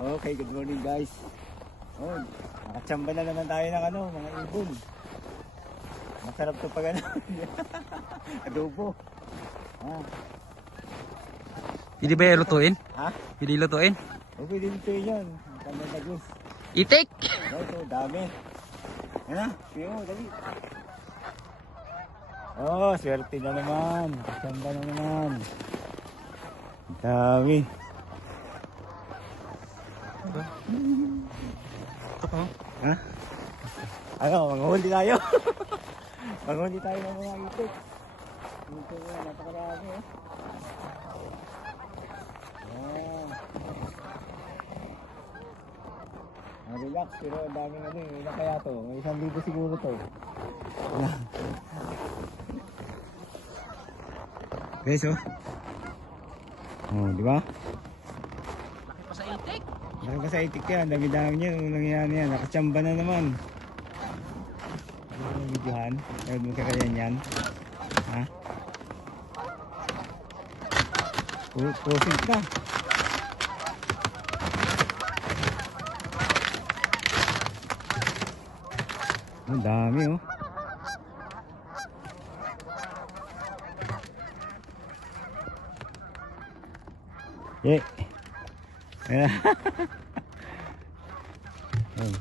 Okay, good morning guys. Oh, nakachamba na naman tayo ng mga ibon. Masarap to pag adobo. Ah. Hindi ba ilutuin? Ha? Hindi ilutuin? O pwede dito yun. Tanda na guys. Itik! Ito, dami. Ano? Siyo, dali. Oh, swerte na naman. Nakachamba na naman. Dami. Ha? Ano, manghuli tayo. Manghuli tayo ng mga itik. Ito nga, napakarami eh. Relax, pero ang daming ilan kaya to? May 1,000 siguro to. Guys, oh. Oh, di ba? Laki pa sa itik. Laki pa sa itik yan. Dami-dami niya. Unang yan. Nakachamba na naman. Ano yung videohan? Tawag mo kakayan yan. Ha? Crossing na. Ang dami oh. Yeah. Oh.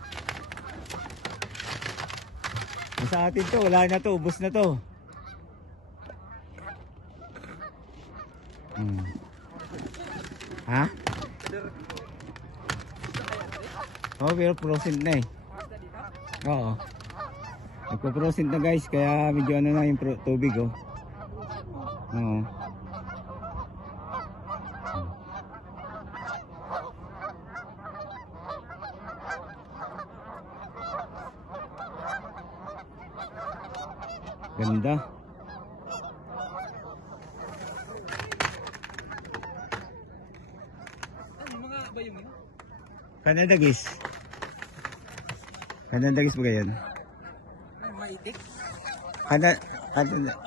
Sa atin to, wala na to, ubos na to. Ha? Oh, pero prosent na eh. Oo. Nagpo-prosent na guys, kaya medyo na yung tubig oh. Oo. Ganda. Ano mga bayong yun? Kanadagis. Kanadagis ba yan? Maitik?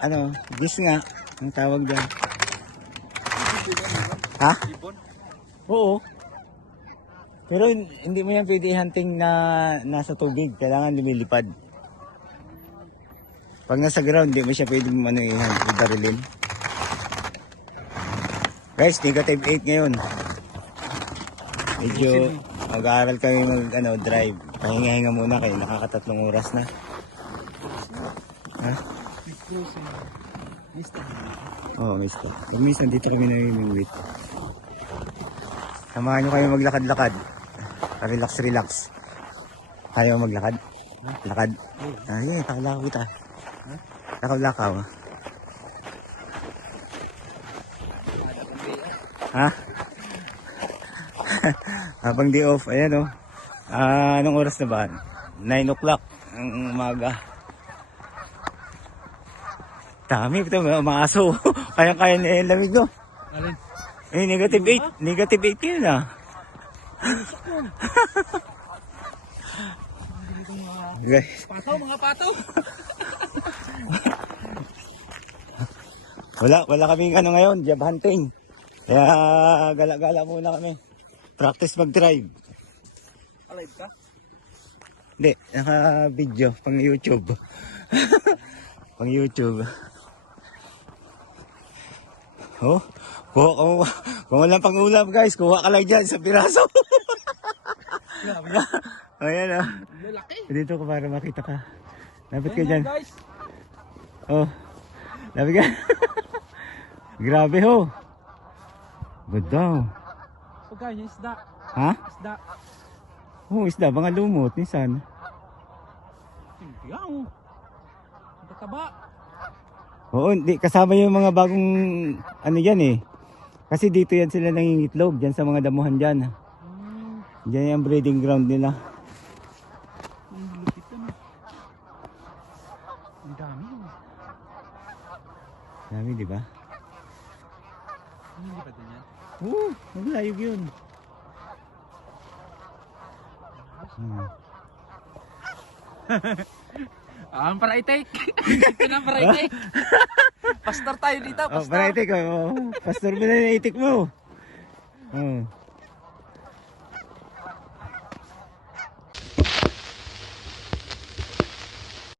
Ano, gis nga ang tawag dyan. Ha? Ibon? Oo. Pero hindi mo yan pwede i-hunting na nasa tubig. Kailangan lumilipad. Pag nasa ground, hindi mo siya pwede i-barilin. Guys, negative 8 ngayon. Medyo mag-aaral kami drive. Pahinga-hinga muna kayo. Nakakatatlong oras na. Ha? Oo, mister. Minsan dito kami namimingwit. Samahan nyo kayo maglakad-lakad. Relax. Ayaw maglakad? Lakad? Ay, takalakaw kita. Lakaw-lakaw. Ha? Habang di off, ayan oh. Anong oras na ba? 9 o'clock ang umaga. Dami ito, mga aso. Kaya-kaya na yung lamig no. Alin? Eh, negative 8. Negative 8 yun ah. Guys. Pataw, mga pataw. Wala kaming ngayon, job hunting. Kaya gala-gala muna kami. Practice mag-drive. Alive ka? Hindi, naka-video pang YouTube. Pang YouTube. Oh, kung walang pang-ulam guys, kuha ka lang dyan sa piraso. Ayan ah. Lalaki. Dito ko para makita ka. Lapit ka dyan. Guys. Oh, lapit ka. Grabe ho. Good daw. Pagkain yung isda. Ha? Isda. Oh, isda, mga lumot, minsan. Tingnan. Tataba. Oo, hindi, kasama yung mga bagong yan eh. Kasi dito yan sila nangingitlog, dyan sa mga damuhan dyan. Dyan yung breeding ground nila. Ang lupit na. Ang dami. Dami, di ba? Hindi ba din yan? Oo, maglayog yun. Ang paraitik. Ito na paraitik. Pastor tayo dito, Oh, pastor. para itik, oh. Pastor mo na yung itik mo. Oh.